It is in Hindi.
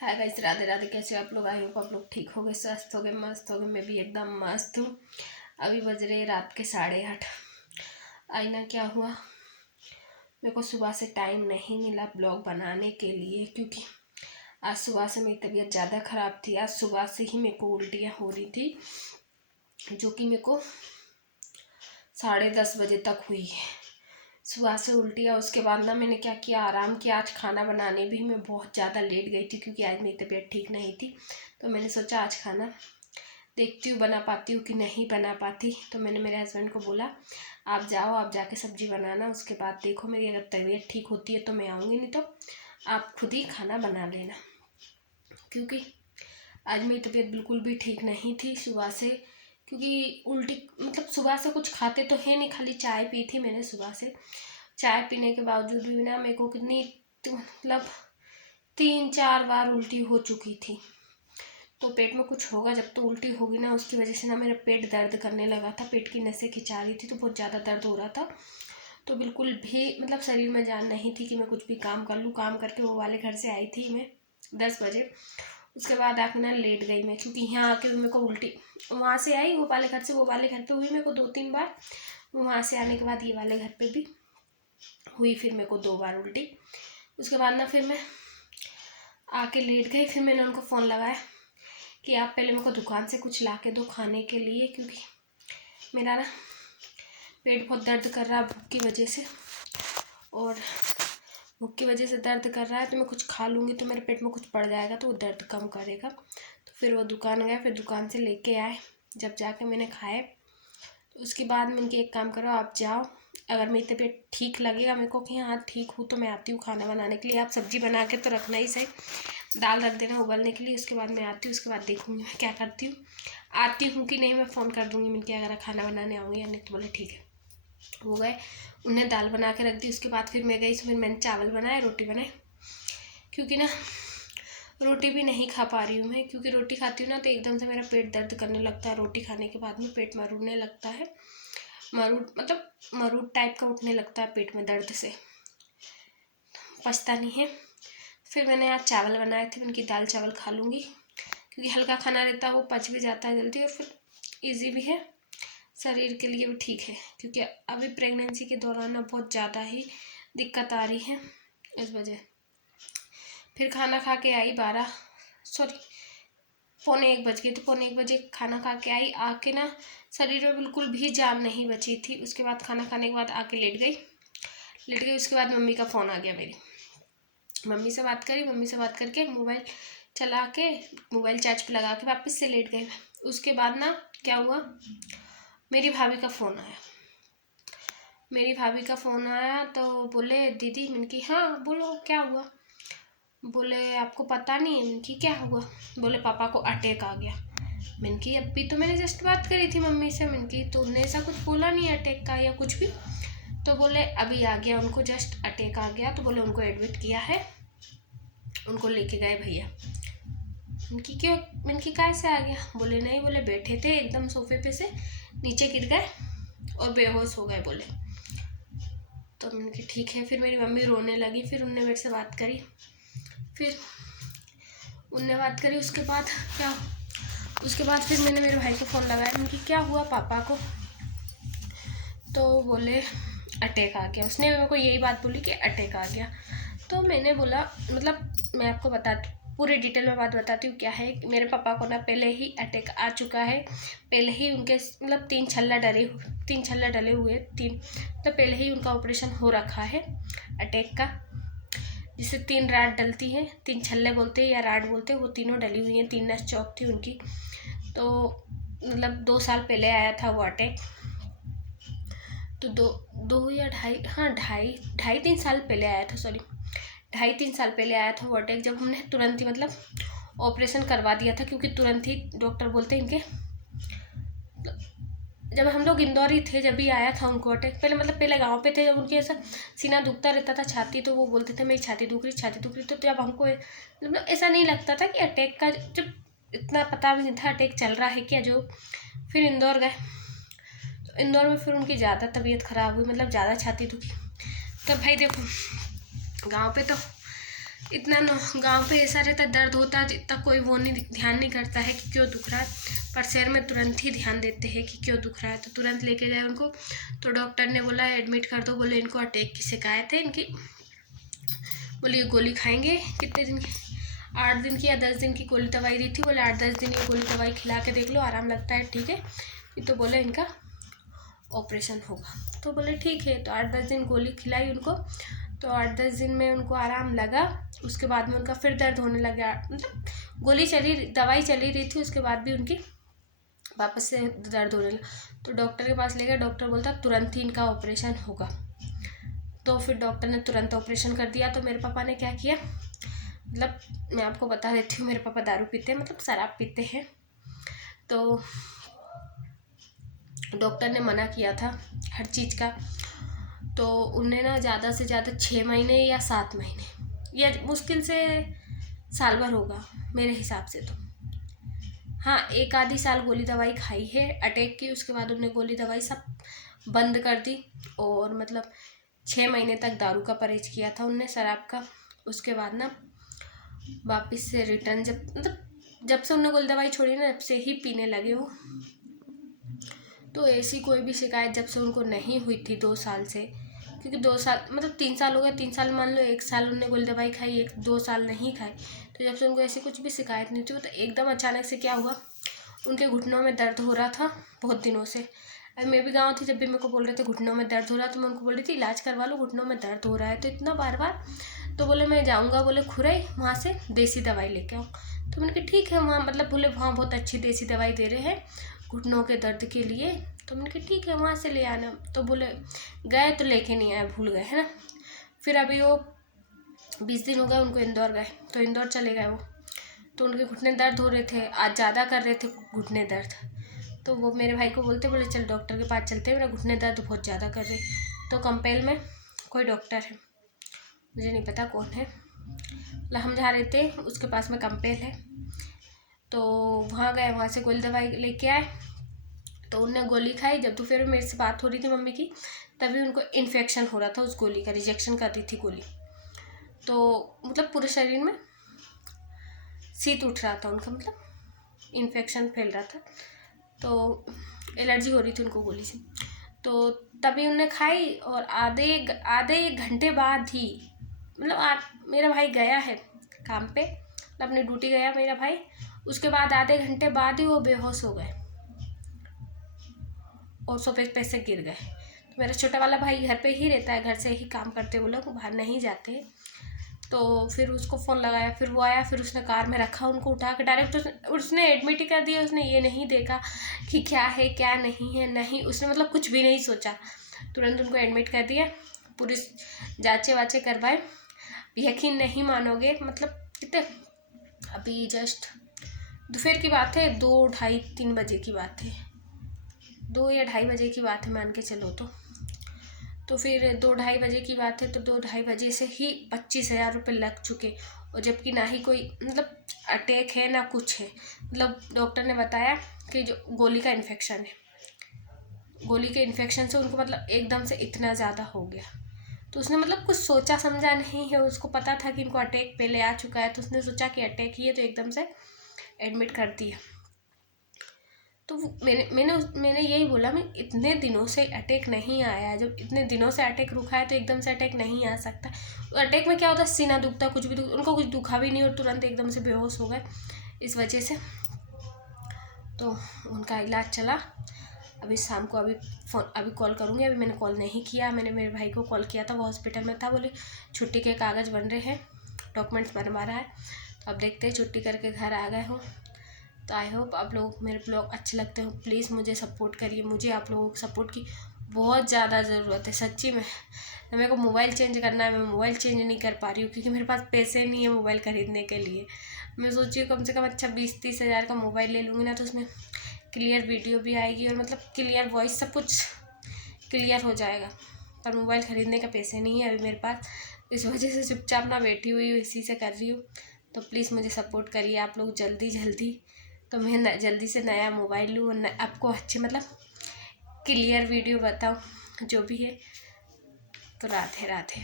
Hi guys, Radhe Radhe. कैसे आप लोग? आई होप आप लोग ठीक हो गए, स्वस्थ हो गए, मस्त हो गए। मैं भी एकदम मस्त हूँ। अभी बज रहे रात के 8:30। आई ना क्या हुआ, मेरे को सुबह से टाइम नहीं मिला ब्लॉग बनाने के लिए, क्योंकि आज सुबह से मेरी तबीयत ज़्यादा ख़राब थी। आज सुबह से ही मेरे को उल्टियाँ हो रही थी, जो कि मेरे को 10:30 बजे तक हुई है। सुबह से उल्टियाँ। उसके बाद ना मैंने क्या किया, आराम किया। आज खाना बनाने भी मैं बहुत ज़्यादा लेट गई थी, क्योंकि आज मेरी तबीयत ठीक नहीं थी। तो मैंने सोचा आज खाना देखती हूँ बना पाती हूँ कि नहीं बना पाती। तो मैंने मेरे हस्बैंड को बोला आप जाओ, आप जाके सब्ज़ी बनाना, उसके बाद देखो मेरी अगर तबीयत ठीक होती है तो मैं आऊँगी, नहीं तो आप खुद ही खाना बना लेना। क्योंकि आज मेरी तबीयत बिल्कुल भी ठीक नहीं थी सुबह से, क्योंकि उल्टी मतलब सुबह से कुछ खाते तो है नहीं, खाली चाय पी थी मैंने सुबह से। चाय पीने के बावजूद भी ना मेरे को कितनी मतलब 3-4 बार उल्टी हो चुकी थी। तो पेट में कुछ होगा जब तो उल्टी होगी ना, उसकी वजह से ना मेरा पेट दर्द करने लगा था। पेट की नसें खिंचा रही थी, तो बहुत ज़्यादा दर्द हो रहा था। तो बिल्कुल भी मतलब शरीर में जान नहीं थी कि मैं कुछ भी काम कर लूँ। काम करके वो वाले घर से आई थी मैं 10 बजे। उसके बाद आके ना लेट गई मैं, क्योंकि यहाँ आके मेरे को उल्टी, वहाँ से आई वो वाले घर से, वो वाले घर पे हुई मेरे को 2-3 बार। वहाँ से आने के बाद ये वाले घर पे भी हुई, फिर मेरे को 2 बार उल्टी। उसके बाद ना फिर मैं आके लेट गई। फिर मैंने उनको फ़ोन लगाया कि आप पहले मेरे को दुकान से कुछ ला के दो खाने के लिए, क्योंकि मेरा ना पेट बहुत दर्द कर रहा है भूख की वजह से, और भूख की वजह से दर्द कर रहा है। तो मैं कुछ खा लूँगी तो मेरे पेट में कुछ पड़ जाएगा, तो वो दर्द कम करेगा। तो फिर वो दुकान गया, फिर दुकान से लेके आए। जब जाके मैंने खाए तो उसके बाद मैंने एक काम करो, आप जाओ, अगर मेरी तबीयत ठीक लगेगा मेरे को कि हाँ ठीक हूँ, तो मैं आती हूँ खाना बनाने के लिए। आप सब्ज़ी बना के तो रखना ही सही, दाल रख देना उबलने के लिए। उसके बाद मैं आती हूँ, उसके बाद देखूँगी मैं क्या करती हूँ, आती हूँ कि नहीं। मैं फ़ोन कर दूँगी मैंने अगर खाना बनाने आऊँगी या नहीं। तो बोले ठीक है। वो गए, उन्हें दाल बना के रख दी। उसके बाद फिर मैं गई, इसमें मैंने चावल बनाए, रोटी बनाई, क्योंकि ना रोटी भी नहीं खा पा रही हूँ मैं। क्योंकि रोटी खाती हूँ ना तो एकदम से मेरा पेट दर्द करने लगता है। रोटी खाने के बाद में पेट मरूड़ने लगता है, मरूड टाइप का उठने लगता है पेट में दर्द से, पचता नहीं है। फिर मैंने आज चावल बनाए थे, उनकी दाल चावल खा लूँगी, क्योंकि हल्का खाना रहता है, वो पच भी जाता है जल्दी, और फिर इजी भी है, शरीर के लिए भी ठीक है। क्योंकि अभी प्रेगनेंसी के दौरान ना बहुत ज़्यादा ही दिक्कत आ रही है, इस वजह। फिर खाना खा के आई पौने 1 बज गए थे। पौने 1 बजे खाना खा के आई। आके ना शरीर में बिल्कुल भी जान नहीं बची थी। उसके बाद खाना खाने के बाद आके लेट गई। उसके बाद मम्मी का फ़ोन आ गया मेरी। मम्मी से बात करी, मम्मी से बात करके मोबाइल चला के, मोबाइल चार्ज पे लगा के वापस से लेट गए। उसके बाद ना क्या हुआ, मेरी भाभी का फ़ोन आया। तो बोले दीदी। मैंने की हाँ बोलो क्या हुआ। बोले आपको पता नहीं है। मैंने की क्या हुआ। बोले पापा को अटैक आ गया। मैंने की अभी तो मैंने जस्ट बात करी थी मम्मी से। मैंने की तो उन्होंने ऐसा कुछ बोला नहीं अटैक का या कुछ भी। तो बोले अभी आ गया, उनको जस्ट अटैक आ गया। तो बोले उनको एडमिट किया है, उनको लेके गए भैया। मैंने क्यों। मैंने कैसे आ गया। बोले नहीं, बोले बैठे थे एकदम सोफे पे से नीचे गिर गए और बेहोश हो गए बोले। तो मैंने कहा ठीक है। फिर मेरी मम्मी रोने लगी। फिर उनने मेरे से बात करी। उसके बाद फिर मैंने मेरे भाई को फ़ोन लगाया। मैंने कहा क्या हुआ पापा को। तो बोले अटैक आ गया। उसने मेरे को यही बात बोली कि अटैक आ गया। तो मैंने बोला मतलब मैं आपको पूरे डिटेल में बात बताती हूँ क्या है। मेरे पापा को ना पहले ही अटैक आ चुका है। पहले ही उनके मतलब 3 छल्ला डले हुए, तो पहले ही उनका ऑपरेशन हो रखा है अटैक का, जिससे 3 राड डलती हैं, 3 छल्ले बोलते हैं या राड बोलते हैं, वो तीनों डली हुई हैं। 3 नस चौक थी उनकी। तो मतलब 2 साल पहले आया था वो अटैक। तो दो या ढाई 3 साल पहले आया था, 2.5-3 साल पहले आया था वो अटैक। जब हमने तुरंत ही मतलब ऑपरेशन करवा दिया था, क्योंकि तुरंत ही डॉक्टर बोलते हैं इनके, जब हम लोग इंदौर ही थे जब भी आया था उनको अटैक। पहले गांव पे थे, जब उनके ऐसा सीना दुखता रहता था, छाती, तो वो बोलते थे मेरी छाती दुख रही। तो जब हमको मतलब ऐसा नहीं लगता था कि अटैक का, जब इतना पता भी नहीं था अटैक चल रहा है क्या। जो फिर इंदौर गए, तो इंदौर में फिर उनकी ज़्यादा तबीयत ख़राब हुई, मतलब ज़्यादा छाती दुखी। तो भाई देखो गाँव पे तो इतना गांव पे ऐसा रहता, दर्द होता है इतना कोई वो नहीं, ध्यान नहीं करता है कि क्यों दुख रहा है, पर शहर में तुरंत ही ध्यान देते हैं कि क्यों दुख रहा है। तो तुरंत लेके गए उनको, तो डॉक्टर ने बोला एडमिट कर दो, बोले इनको अटैक की शिकायत है इनकी, बोले ये गोली खाएंगे कितने दिन की, 8 दिन की या 10 दिन की गोली दवाई दी थी, बोले 8-10 दिन की गोली दवाई खिला के देख लो, आराम लगता है ठीक है, तो बोले इनका ऑपरेशन होगा। तो बोले ठीक है, तो 8-10 दिन गोली खिलाई उनको, तो 8-10 दिन में उनको आराम लगा। उसके बाद में उनका फिर दर्द होने लगा, मतलब दवाई चली रही थी, उसके बाद भी उनकी वापस से दर्द होने लगा। तो डॉक्टर के पास ले गए, डॉक्टर बोलता तुरंत ही इनका ऑपरेशन होगा। तो फिर डॉक्टर ने तुरंत ऑपरेशन कर दिया। तो मेरे पापा ने क्या किया, मतलब मैं आपको बता देती हूँ, मेरे पापा दारू पीते हैं, मतलब शराब पीते हैं। तो डॉक्टर ने मना किया था हर चीज़ का, तो उन्हें ना ज़्यादा से ज़्यादा 6 महीने या 7 महीने या मुश्किल से साल भर होगा मेरे हिसाब से। तो हाँ, एक आधी साल गोली दवाई खाई है अटैक की, उसके बाद उन्हें गोली दवाई सब बंद कर दी, और मतलब 6 महीने तक दारू का परहेज किया था उनने, शराब का। उसके बाद ना वापस से रिटर्न, जब से उन्होंने गोली दवाई छोड़ी ना, जब से ही पीने लगे वो। तो ऐसी कोई भी शिकायत जब से उनको नहीं हुई थी 2 साल से, क्योंकि 2 साल मतलब 3 साल हो गए, 3 साल मान लो, 1 साल उन्होंने गोली दवाई खाई, 2 साल नहीं खाई, तो जब से उनको ऐसी कुछ भी शिकायत नहीं थी। तो एकदम अचानक से क्या हुआ, उनके घुटनों में दर्द हो रहा था बहुत दिनों से। अभी मैं भी गाँव थी, जब भी मेरे को बोल रहे थे घुटनों में दर्द हो रहा है, तो मैं उनको बोल रही थी इलाज करवा लो, घुटनों में दर्द हो रहा है तो इतना बार बार। तो बोले मैं जाऊँगा, बोले खुरई वहाँ से देसी दवाई लेके आओ। तो मैंने कहा ठीक है, वहाँ मतलब बोले वहाँ बहुत अच्छी देसी दवाई दे रहे हैं घुटनों के दर्द के लिए। तो मैंने कहा ठीक है, वहाँ से ले आना। तो बोले गए तो लेके नहीं आए, भूल गए, है ना। फिर अभी वो 20 दिन हो गए उनको इंदौर गए, तो इंदौर चले गए वो। तो उनके घुटने दर्द हो रहे थे, आज ज़्यादा कर रहे थे घुटने दर्द। तो वो मेरे भाई को बोलते, बोले चल डॉक्टर के पास चलते हैं, मेरा घुटने दर्द बहुत ज़्यादा कर रहे। तो कंपेल में कोई डॉक्टर है, मुझे नहीं पता कौन है, मतलब हम जहाँ रहते हैं उसके पास में कंपेल है। तो वहाँ गए, वहाँ से गोली दवाई लेके आए। तो उनने गोली खाई। जब दोपहर में मेरे से बात हो रही थी मम्मी की, तभी उनको इन्फेक्शन हो रहा था उस गोली का, रिजेक्शन कर रही थी गोली। तो मतलब पूरे शरीर में शीत उठ रहा था उनका, मतलब इन्फेक्शन फैल रहा था, तो एलर्जी हो रही थी उनको गोली से। तो तभी उनने खाई, और आधे घंटे बाद ही, मतलब मेरा भाई गया है काम पे, अपनी ड्यूटी गया मेरा भाई, उसके बाद आधे घंटे बाद ही वो बेहोश हो गए और सोफे पे से गिर गए। तो मेरा छोटा वाला भाई घर पे ही रहता है, घर से ही काम करते वो लोग, बाहर नहीं जाते। तो फिर उसको फ़ोन लगाया, फिर वो आया, फिर उसने कार में रखा, उनको उठा के डायरेक्ट उसने एडमिट ही कर दिया। उसने ये नहीं देखा कि क्या है क्या नहीं है, नहीं उसने मतलब कुछ भी नहीं सोचा, तुरंत उनको एडमिट कर दिया। पूरी जाँचें वाँचें करवाए, यकीन नहीं मानोगे, मतलब कितने, अभी जस्ट दोपहर की बात है, 2, ढाई 3 बजे की बात है, 2 या ढाई बजे की बात है मान के चलो। तो फिर 2-2:30 बजे की बात है, तो 2-2:30 बजे से ही 25,000 रुपये लग चुके, और जबकि ना ही कोई मतलब अटैक है ना कुछ है। मतलब डॉक्टर ने बताया कि जो गोली का इन्फेक्शन है, गोली के इन्फेक्शन से उनको मतलब एकदम से इतना ज़्यादा हो गया। तो उसने मतलब कुछ सोचा समझा नहीं है, उसको पता था कि इनको अटैक पहले आ चुका है, तो उसने सोचा कि अटैक ही है, तो एकदम से एडमिट कर दिया। तो मैंने यही बोला, मैं इतने दिनों से अटैक नहीं आया, जब इतने दिनों से अटैक रुका है तो एकदम से अटैक नहीं आ सकता। अटैक में क्या होता है, सीना दुखता, कुछ भी दुख, उनको कुछ दुखा भी नहीं और तुरंत एकदम से बेहोश हो गए इस वजह से। तो उनका इलाज चला। अभी शाम को अभी कॉल करूँगी, अभी मैंने कॉल नहीं किया, मैंने मेरे भाई को कॉल किया था, वो हॉस्पिटल में था, बोले छुट्टी के कागज़ बन रहे हैं, डॉक्यूमेंट्स बनवा रहा है। तो अब देखते हैं, छुट्टी करके घर आ गए हो। तो आई होप आप लोग मेरे ब्लॉग अच्छे लगते हो, प्लीज़ मुझे सपोर्ट करिए, मुझे आप लोगों की सपोर्ट की बहुत ज़्यादा ज़रूरत है सच्ची में। मेरे को मोबाइल चेंज करना है, मैं मोबाइल चेंज नहीं कर पा रही हूँ क्योंकि मेरे पास पैसे नहीं है मोबाइल ख़रीदने के लिए। मैं सोच रही हूँ कम से कम अच्छा 20-30 हज़ार का मोबाइल ले लूँगी ना, तो उसमें क्लियर वीडियो भी आएगी और मतलब क्लियर वॉइस, सब कुछ क्लियर हो जाएगा। पर मोबाइल ख़रीदने का पैसे नहीं है अभी मेरे पास, इस वजह से चुपचाप ना बैठी हुई हूँ, इसी से कर रही हूँ। तो प्लीज़ मुझे सपोर्ट करिए आप लोग जल्दी, तो मैं जल्दी से नया मोबाइल लूँ, आपको अच्छे मतलब क्लियर वीडियो बताऊँ जो भी है। तो राधे राधे।